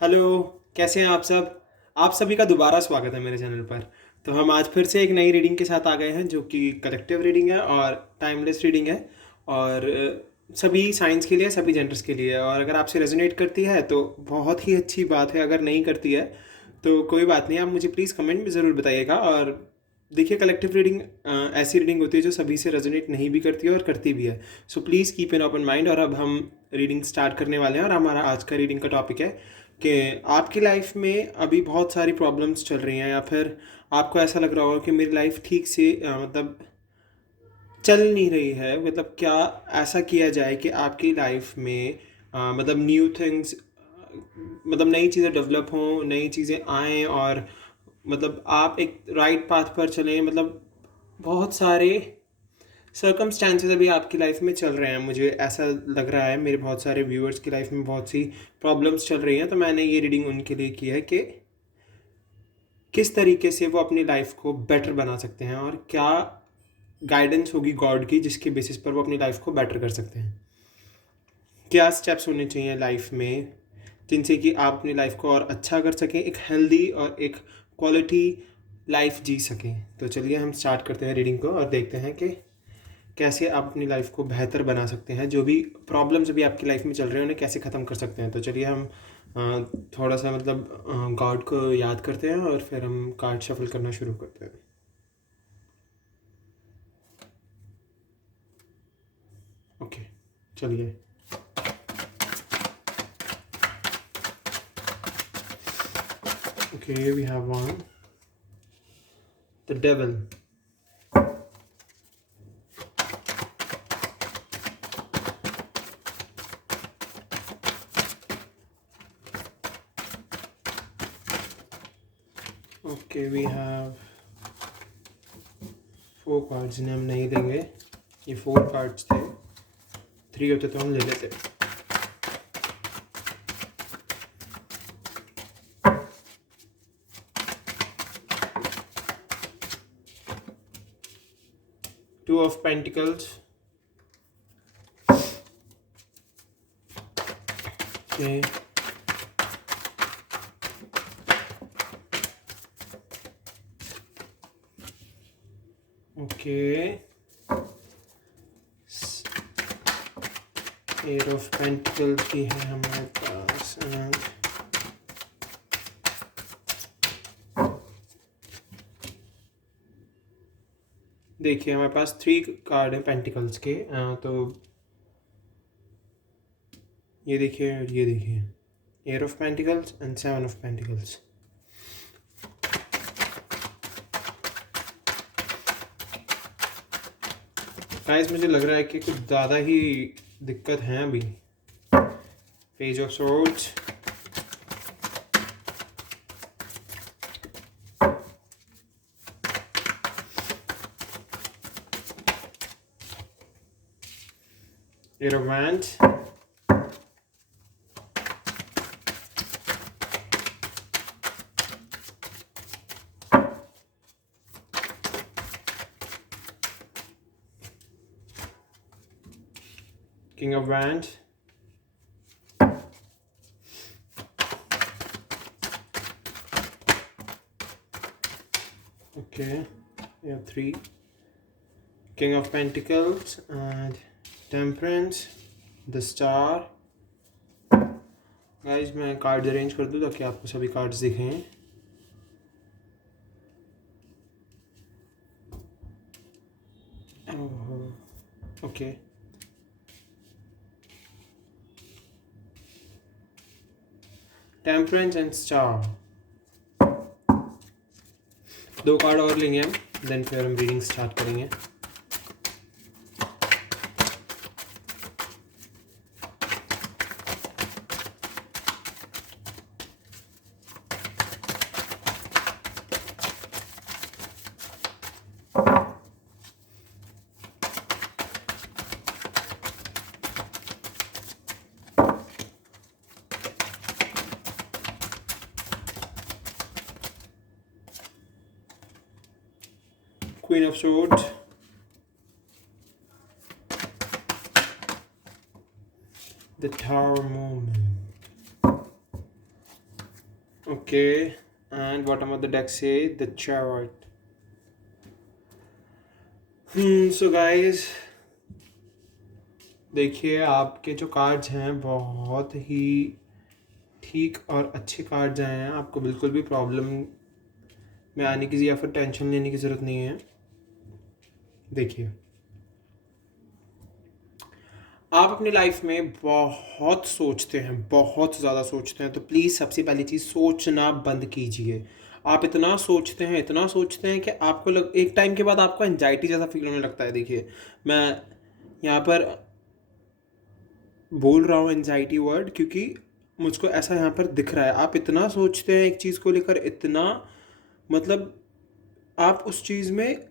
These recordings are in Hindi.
हेलो। कैसे हैं आप सब? आप सभी का दोबारा स्वागत है मेरे चैनल पर। तो हम आज फिर से एक नई रीडिंग के साथ आ गए हैं जो कि कलेक्टिव रीडिंग है और टाइमलेस रीडिंग है। और सभी साइंस के लिए, सभी जेंडर्स के लिए। और अगर आपसे रेजोनेट करती है तो बहुत ही अच्छी बात है, अगर नहीं करती है तो कोई बात नहीं, आप मुझे प्लीज़ कमेंट में ज़रूर बताइएगा। और देखिए, कलेक्टिव रीडिंग ऐसी रीडिंग होती है जो सभी से रेजोनेट नहीं भी करती है और करती भी है। So please keep an open mind. और अब हम रीडिंग स्टार्ट करने वाले हैं और हमारा आज का रीडिंग का टॉपिक है कि आपकी लाइफ में अभी बहुत सारी प्रॉब्लम्स चल रही हैं, या फिर आपको ऐसा लग रहा होगा कि मेरी लाइफ ठीक से मतलब चल नहीं रही है। मतलब क्या ऐसा किया जाए कि आपकी लाइफ में मतलब न्यू थिंग्स, मतलब नई चीज़ें डेवलप हों, नई चीज़ें आएँ, और मतलब आप एक राइट पाथ पर चलें। मतलब बहुत सारे सर्कमस्टांसेस अभी आपकी लाइफ में चल रहे हैं, मुझे ऐसा लग रहा है। मेरे बहुत सारे व्यूअर्स की लाइफ में बहुत सी प्रॉब्लम्स चल रही हैं, तो मैंने ये रीडिंग उनके लिए की है कि किस तरीके से वो अपनी लाइफ को बेटर बना सकते हैं और क्या गाइडेंस होगी गॉड की जिसके बेसिस पर वो अपनी लाइफ को बेटर कर सकते हैं। क्या स्टेप्स होने चाहिए लाइफ में जिनसे कि आप अपनी लाइफ को और अच्छा कर सकें, एक हेल्दी और एक क्वालिटी लाइफ जी सकें। तो चलिए हम स्टार्ट करते हैं रीडिंग को और देखते हैं कि कैसे आप अपनी लाइफ को बेहतर बना सकते हैं। जो भी प्रॉब्लम्स अभी आपकी लाइफ में चल रहे हैं उन्हें कैसे ख़त्म कर सकते हैं। तो चलिए हम थोड़ा सा मतलब गॉड को याद करते हैं और फिर हम कार्ड शफल करना शुरू करते हैं। ओके, चलिए। Okay, we have one, the devil. Okay, we have four cards. इन्हें हम नहीं देंगे, ये फोर कार्ड्स थे। थ्री होते तो हम ले लेते। Two of pentacles. Okay, okay, eight of pentacles भी है हमारे पास। एंड देखिए, हमारे पास थ्री कार्ड हैं पेंटिकल्स के। तो ये देखिए और ये देखिए, eight of pentacles and seven of pentacles. Guys, मुझे लग रहा है कि कुछ ज़्यादा ही दिक्कत हैं अभी। Page of swords, eight of wands, king of wands, okay, you have three, king of pentacles and temperance, the star। Guys, मैं कार्ड अरेंज कर दूँ ताकि आपको सभी कार्ड्स दिखें। Okay, temperance and star. दो कार्ड और लेंगे हम, देन फिर हम रीडिंग स्टार्ट करेंगे। Queen of Swords, the Tower moment, Okay, and bottom of the deck say the Chariot. So guys, देखिए आपके जो कार्ड्स हैं बहुत ही ठीक और अच्छे कार्ड्स आए हैं। आपको बिल्कुल भी प्रॉब्लम में आने की या फिर टेंशन लेने की ज़रूरत नहीं है। देखिए, आप अपनी लाइफ में बहुत सोचते हैं, बहुत ज़्यादा सोचते हैं, तो प्लीज़ सबसे पहली चीज़ सोचना बंद कीजिए। आप इतना सोचते हैं, इतना सोचते हैं कि आपको एक टाइम के बाद आपको एंजाइटी जैसा फील होने लगता है। देखिए, मैं यहाँ पर बोल रहा हूँ एंजाइटी वर्ड क्योंकि मुझको ऐसा यहाँ पर दिख रहा है। आप इतना सोचते हैं एक चीज़ को लेकर, इतना मतलब आप उस चीज़ में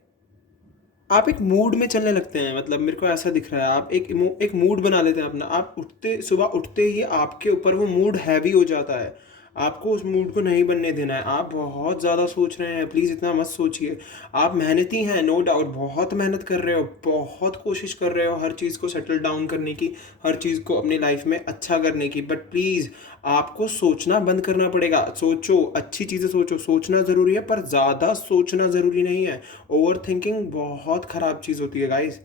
आप एक मूड में चलने लगते हैं। मतलब मेरे को ऐसा दिख रहा है, आप एक मूड बना लेते हैं अपना। आप सुबह उठते ही आपके ऊपर वो मूड हैवी हो जाता है। आपको उस मूड को नहीं बनने देना है। आप बहुत ज़्यादा सोच रहे हैं, प्लीज़ इतना मत सोचिए। आप मेहनती हैं, नो डाउट, बहुत मेहनत कर रहे हो, बहुत कोशिश कर रहे हो हर चीज़ को सेटल डाउन करने की, हर चीज़ को अपनी लाइफ में अच्छा करने की, बट प्लीज़ आपको सोचना बंद करना पड़ेगा। सोचो, अच्छी चीज़ें सोचो। सोचना ज़रूरी है पर ज़्यादा सोचना ज़रूरी नहीं है। ओवर थिंकिंग बहुत ख़राब चीज़ होती है गाइस।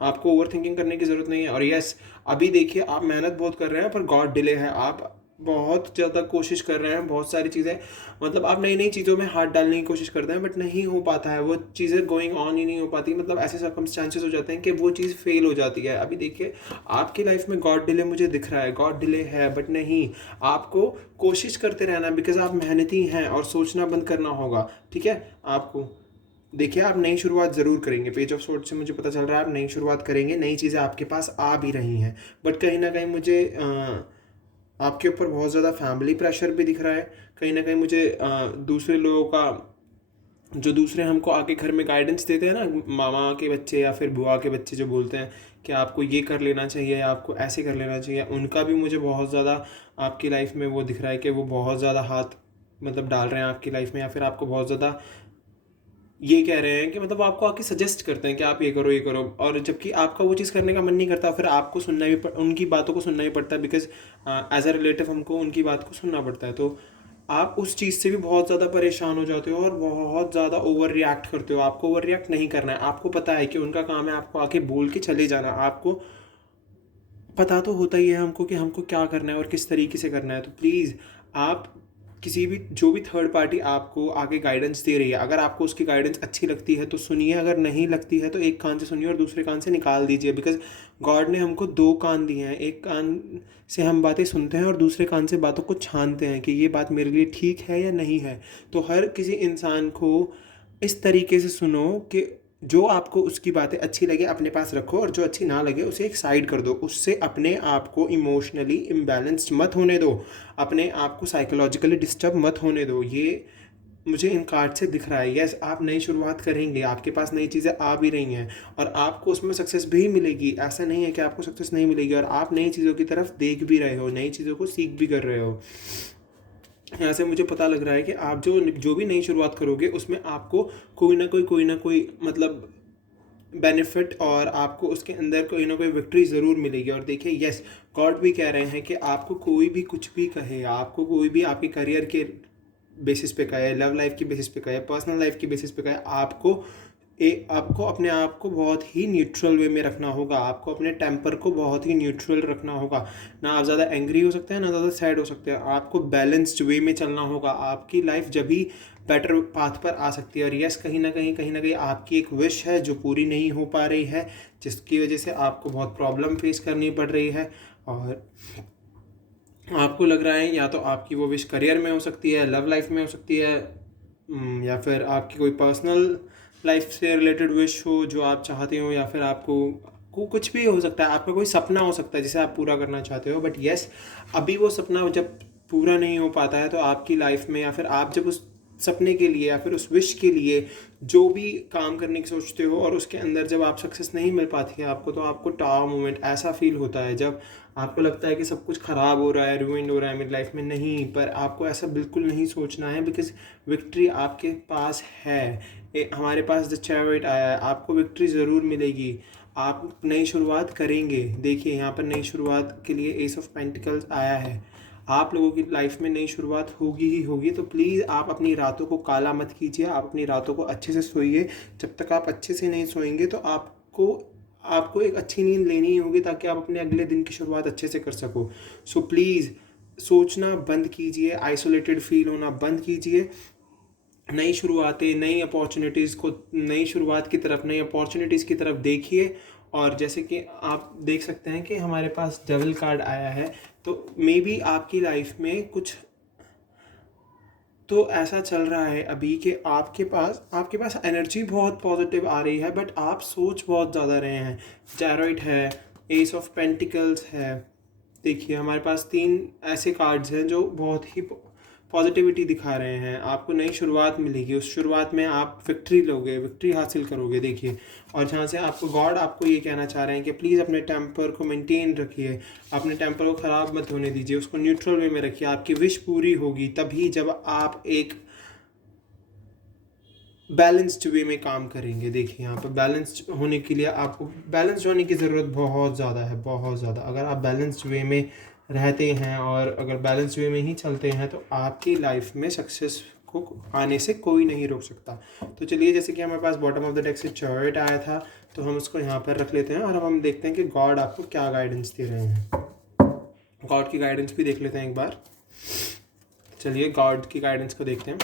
आपको ओवर थिंकिंग करने की ज़रूरत नहीं है। और यस, अभी देखिए आप मेहनत बहुत कर रहे हैं पर गॉड डिले है। आप बहुत ज़्यादा कोशिश कर रहे हैं, बहुत सारी चीज़ें, मतलब आप नई नई चीज़ों में हाथ डालने की कोशिश करते हैं बट नहीं हो पाता है। वो चीज़ें गोइंग ऑन ही नहीं हो पाती। मतलब ऐसे सर्कमस्टांसेस हो जाते हैं कि वो चीज़ फेल हो जाती है। अभी देखिए आपकी लाइफ में गॉड डिले मुझे दिख रहा है, गॉड डिले है, बट नहीं, आपको कोशिश करते रहना बिकॉज आप मेहनती हैं और सोचना बंद करना होगा। ठीक है, आपको देखिए आप नई शुरुआत ज़रूर करेंगे। पेज ऑफ सोर्ड से मुझे पता चल रहा है आप नई शुरुआत करेंगे, नई चीज़ें आपके पास आ भी रही हैं, बट कहीं ना कहीं मुझे आपके ऊपर बहुत ज़्यादा फैमिली प्रेशर भी दिख रहा है। कहीं ना कहीं मुझे दूसरे लोगों का, जो दूसरे हमको आके घर में गाइडेंस देते हैं ना, मामा के बच्चे या फिर बुआ के बच्चे जो बोलते हैं कि आपको ये कर लेना चाहिए, आपको ऐसे कर लेना चाहिए, उनका भी मुझे बहुत ज़्यादा आपकी लाइफ में वो दिख रहा है कि वो बहुत ज़्यादा हाथ मतलब डाल रहे हैं आपकी लाइफ में, या फिर आपको बहुत ज़्यादा ये कह रहे हैं कि मतलब आपको आके सजेस्ट करते हैं कि आप ये करो, और जबकि आपका वो चीज़ करने का मन नहीं करता। फिर आपको उनकी बातों को सुनना ही पड़ता है बिकॉज एज अ रिलेटिव हमको उनकी बात को सुनना पड़ता है। तो आप उस चीज़ से भी बहुत ज़्यादा परेशान हो जाते हो और बहुत ज़्यादा ओवर रिएक्ट करते हो। आपको ओवर रिएक्ट नहीं करना है। आपको पता है कि उनका काम है आपको आके बोल के चले जाना। आपको पता तो होता ही है हमको कि हमको क्या करना है और किस तरीके से करना है। तो प्लीज़ आप किसी भी, जो भी थर्ड पार्टी आपको आगे गाइडेंस दे रही है, अगर आपको उसकी गाइडेंस अच्छी लगती है तो सुनिए, अगर नहीं लगती है तो एक कान से सुनिए और दूसरे कान से निकाल दीजिए। बिकॉज गॉड ने हमको दो कान दिए हैं, एक कान से हम बातें सुनते हैं और दूसरे कान से बातों को छानते हैं कि ये बात मेरे लिए ठीक है या नहीं है। तो हर किसी इंसान को इस तरीके से सुनो कि जो आपको उसकी बातें अच्छी लगे अपने पास रखो और जो अच्छी ना लगे उसे एक साइड कर दो। उससे अपने आप को इमोशनली इम्बैलेंस्ड मत होने दो, अपने आप को साइकोलॉजिकली डिस्टर्ब मत होने दो। ये मुझे इन कार्ड से दिख रहा है। यस, आप नई शुरुआत करेंगे, आपके पास नई चीज़ें आ भी रही हैं और आपको उसमें सक्सेस भी मिलेगी। ऐसा नहीं है कि आपको सक्सेस नहीं मिलेगी, और आप नई चीज़ों की तरफ देख भी रहे हो, नई चीज़ों को सीख भी कर रहे हो। यहाँ से मुझे पता लग रहा है कि आप जो जो भी नई शुरुआत करोगे उसमें आपको कोई ना कोई मतलब बेनिफिट, और आपको उसके अंदर कोई ना कोई विक्ट्री ज़रूर मिलेगी। और देखिए यस, गॉड भी कह रहे हैं कि आपको कोई भी कुछ भी कहे, आपको कोई भी आपके करियर के बेसिस पे कहे, लव लाइफ की बेसिस पे कहे, पर्सनल लाइफ की बेसिस पे कहे, आपको अपने आप को बहुत ही न्यूट्रल वे में रखना होगा। आपको अपने टेम्पर को बहुत ही न्यूट्रल रखना होगा। ना आप ज़्यादा एंग्री हो सकते हैं ना ज़्यादा सैड हो सकते हैं। आपको बैलेंस्ड वे में चलना होगा। आपकी लाइफ जब भी बेटर पाथ पर आ सकती है। और यस, कहीं ना कहीं आपकी एक विश है जो पूरी नहीं हो पा रही है, जिसकी वजह से आपको बहुत प्रॉब्लम फेस करनी पड़ रही है। और आपको लग रहा है या तो आपकी वो विश करियर में हो सकती है, लव लाइफ में हो सकती है, या फिर आपकी कोई पर्सनल लाइफ से रिलेटेड विश हो जो आप चाहते हो, या फिर आपको कुछ भी हो सकता है। आपका कोई सपना हो सकता है जिसे आप पूरा करना चाहते हो, बट यस, अभी वो सपना जब पूरा नहीं हो पाता है तो आपकी लाइफ में, या फिर आप जब उस सपने के लिए या फिर उस विश के लिए जो भी काम करने की सोचते हो और उसके अंदर जब आप सक्सेस नहीं मिल पाती है आपको, तो आपको टावर मोमेंट ऐसा फील होता है जब आपको लगता है कि सब कुछ ख़राब हो रहा है, रूइंड हो रहा है मेरी लाइफ में। नहीं, पर आपको ऐसा बिल्कुल नहीं सोचना है बिकॉज विक्ट्री आपके पास है। हमारे पास द चैरियट आया है, आपको विक्ट्री ज़रूर मिलेगी। आप नई शुरुआत करेंगे। देखिए यहाँ पर नई शुरुआत के लिए एस ऑफ पेंटिकल्स आया है। आप लोगों की लाइफ में नई शुरुआत होगी ही होगी। तो प्लीज़ आप अपनी रातों को काला मत कीजिए, आप अपनी रातों को अच्छे से सोइए। जब तक आप अच्छे से नहीं सोएंगे तो आपको आपको एक अच्छी नींद लेनी ही होगी, ताकि आप अपने अगले दिन की शुरुआत अच्छे से कर सको। सो प्लीज़ सोचना बंद कीजिए, आइसोलेटेड फील होना बंद कीजिए। नई शुरुआतें, नई अपॉर्चुनिटीज़ को, नई शुरुआत की तरफ, नई अपॉर्चुनिटीज़ की तरफ देखिए। और जैसे कि आप देख सकते हैं कि हमारे पास डबल कार्ड आया है, तो मे बी आपकी लाइफ में कुछ तो ऐसा चल रहा है अभी कि आपके पास एनर्जी बहुत पॉजिटिव आ रही है, बट आप सोच बहुत ज़्यादा रहे हैं। जैरोइट है, एस ऑफ पेंटिकल्स है। देखिए हमारे पास 3 ऐसे कार्ड्स हैं जो बहुत ही पॉजिटिविटी दिखा रहे हैं। आपको नई शुरुआत मिलेगी, उस शुरुआत में आप विक्ट्री लोगे, विक्ट्री हासिल करोगे। देखिए, और जहाँ से आपको गॉड आपको ये कहना चाह रहे हैं कि प्लीज़ अपने टेम्पर को मेंटेन रखिए, अपने टेम्पर को ख़राब मत होने दीजिए, उसको न्यूट्रल वे में रखिए। आपकी विश पूरी होगी तभी जब आप एक बैलेंस्ड वे में काम करेंगे। देखिए यहाँ पर बैलेंस्ड होने के लिए आपको बैलेंस्ड होने की ज़रूरत बहुत ज़्यादा है, बहुत ज़्यादा। अगर आप बैलेंस्ड वे में रहते हैं और अगर बैलेंस्ड वे में ही चलते हैं तो आपकी लाइफ में सक्सेस को आने से कोई नहीं रोक सकता। तो चलिए, जैसे कि हमारे पास बॉटम ऑफ द डेक से चॉइट आया था, तो हम उसको यहाँ पर रख लेते हैं और अब हम देखते हैं कि गॉड आपको क्या गाइडेंस दे रहे हैं। गॉड की गाइडेंस भी देख लेते हैं एक बार। चलिए गॉड की गाइडेंस को देखते हैं।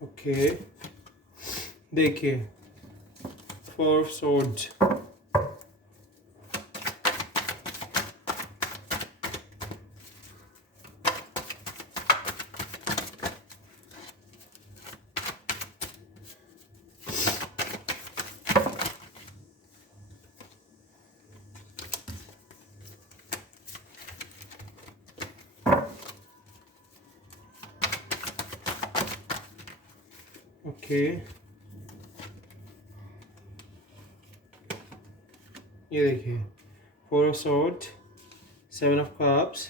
ओके, देखिए 4 swords, ओके ये देखिए 4 swords, 7 of cups,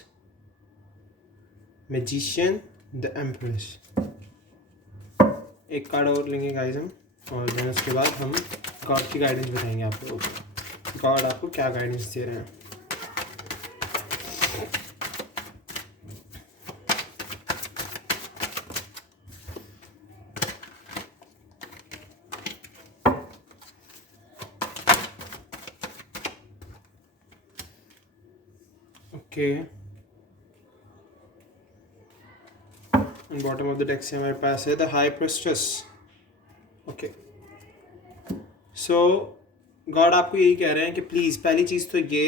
magician, the empress. एक कार्ड और लेंगे गाइस हम, और देन उसके बाद हम गॉड की गाइडेंस बताएंगे आप लोगों को। गॉड आपको क्या गाइडेंस दे रहे हैं। Okay, bottom of the deck से हमारे पास है the high प्रेस्टेस। Okay, so God आपको यही कह रहे हैं कि प्लीज़ पहली चीज़ तो ये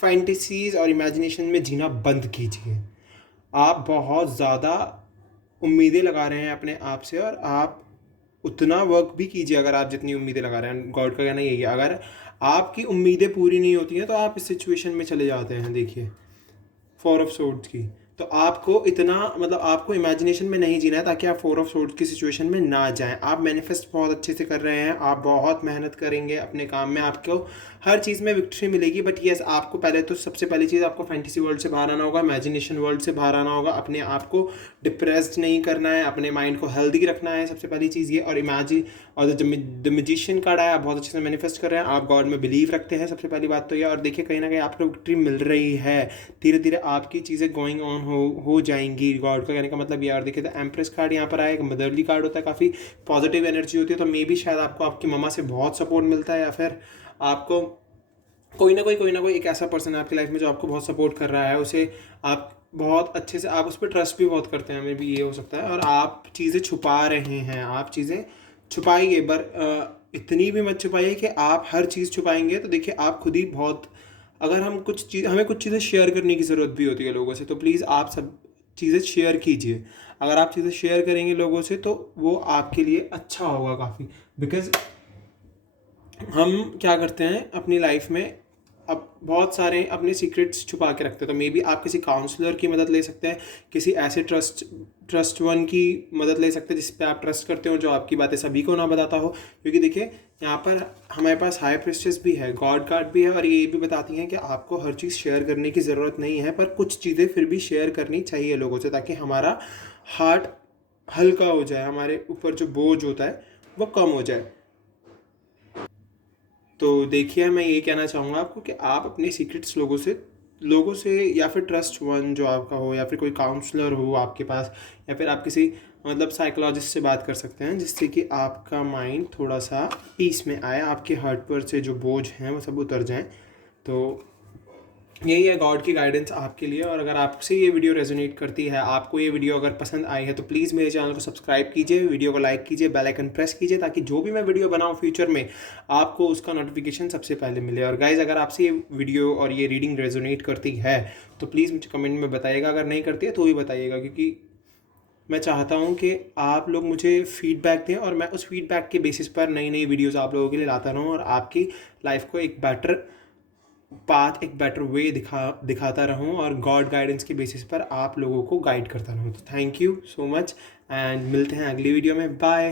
फैंटेसीज और इमेजिनेशन में जीना बंद कीजिए। आप बहुत ज़्यादा उम्मीदें लगा रहे हैं अपने आप से, और आप उतना वर्क भी कीजिए अगर आप जितनी उम्मीदें लगा रहे हैं। गॉड का कहना यही है, अगर आपकी उम्मीदें पूरी नहीं होती हैं तो आप इस सिचुएशन में चले जाते हैं। देखिए 4 ऑफ सोर्ड्स की, तो आपको इतना मतलब आपको इमेजिनेशन में नहीं जीना है ताकि आप 4 ऑफ सोर्ड्स की सिचुएशन में ना जाएं। आप मैनिफेस्ट बहुत अच्छे से कर रहे हैं, आप बहुत मेहनत करेंगे अपने काम में, आपको हर चीज़ में विक्ट्री मिलेगी। बट येस, आपको पहले तो सबसे पहली चीज़ आपको फैंटेसी वर्ल्ड से बाहर आना होगा, इमेजिनेशन वर्ल्ड से बाहर आना होगा। अपने आप को डिप्रेस्ड नहीं करना है, अपने माइंड को हेल्दी रखना है, सबसे पहली चीज़ ये। और और द मैजिशियन कार्ड आया, आप बहुत अच्छे से मैनिफेस्ट कर रहे हैं, आप गॉड में बिलीव रखते हैं, सबसे पहली बात तो ये। और देखिए कहीं ना कहीं आपको विक्ट्री मिल रही है, धीरे धीरे आपकी चीज़ें गोइंग ऑन हो जाएंगी। गॉड का कहने का मतलब ये। और देखिए द एम्प्रेस कार्ड यहाँ पर आया, एक मदरली कार्ड होता है, काफ़ी पॉजिटिव एनर्जी होती है। तो मे बी शायद आपको आपकी मम्मा से बहुत सपोर्ट मिलता है, या फिर आपको कोई ना कोई एक ऐसा पर्सन है आपकी लाइफ में जो आपको बहुत सपोर्ट कर रहा है, उसे आप बहुत अच्छे से, आप उस पर ट्रस्ट भी बहुत करते हैं, मे बी ये हो सकता है। और आप चीज़ें छुपा रहे हैं, आप चीज़ें छुपाइए, पर इतनी भी मत छुपाइए कि आप हर चीज़ छुपाएंगे तो देखिए आप खुद ही बहुत, अगर हमें कुछ चीज़ें शेयर करने की ज़रूरत भी होती है लोगों से, तो प्लीज़ आप सब चीज़ें शेयर कीजिए। अगर आप चीज़ें शेयर करेंगे लोगों से तो वो आपके लिए अच्छा होगा काफ़ी। बिकॉज़ हम क्या करते हैं अपनी लाइफ में, अब बहुत सारे अपने सीक्रेट्स छुपा के रखते हैं, तो मे बी आप किसी काउंसलर की मदद ले सकते हैं, किसी ऐसे ट्रस्ट वन की मदद ले सकते हैं जिस पे आप ट्रस्ट करते हो, जो आपकी बातें सभी को ना बताता हो। क्योंकि देखिए यहाँ पर हमारे पास हाई प्रिस्टेस भी है, गॉड कार्ड भी है, और ये भी बताती हैं कि आपको हर चीज़ शेयर करने की ज़रूरत नहीं है, पर कुछ चीज़ें फिर भी शेयर करनी चाहिए लोगों से, ताकि हमारा हार्ट हल्का हो जाए, हमारे ऊपर जो बोझ होता है वो कम हो जाए। तो देखिए मैं ये कहना चाहूँगा आपको कि आप अपने सीक्रेट्स लोगों से या फिर ट्रस्ट वन जो आपका हो, या फिर कोई काउंसलर हो आपके पास, या फिर आप किसी मतलब साइकोलॉजिस्ट से बात कर सकते हैं, जिससे कि आपका माइंड थोड़ा सा पीस में आए, आपके हार्ट पर से जो बोझ हैं वो सब उतर जाएं। तो यही है गॉड की गाइडेंस आपके लिए। और अगर आपसे ये वीडियो रेजोनेट करती है, आपको ये वीडियो अगर पसंद आई है, तो प्लीज़ मेरे चैनल को सब्सक्राइब कीजिए, वीडियो को लाइक कीजिए, बेल आइकन प्रेस कीजिए, ताकि जो भी मैं वीडियो बनाऊँ फ्यूचर में आपको उसका नोटिफिकेशन सबसे पहले मिले। और गाइज़, अगर आपसे ये वीडियो और ये रीडिंग रेजोनेट करती है तो प्लीज़ मुझे कमेंट में बताइएगा, अगर नहीं करती है तो भी बताइएगा, क्योंकि मैं चाहता हूँ कि आप लोग मुझे फीडबैक दें और मैं उस फीडबैक के बेसिस पर नई नई वीडियोस आप लोगों के लिए लाता रहूँ, और आपकी लाइफ को एक बेटर पाथ, एक बेटर वे दिखाता रहूँ, और गॉड गाइडेंस के बेसिस पर आप लोगों को गाइड करता रहूँ। तो thank you so much, and मिलते हैं अगली वीडियो में। बाय।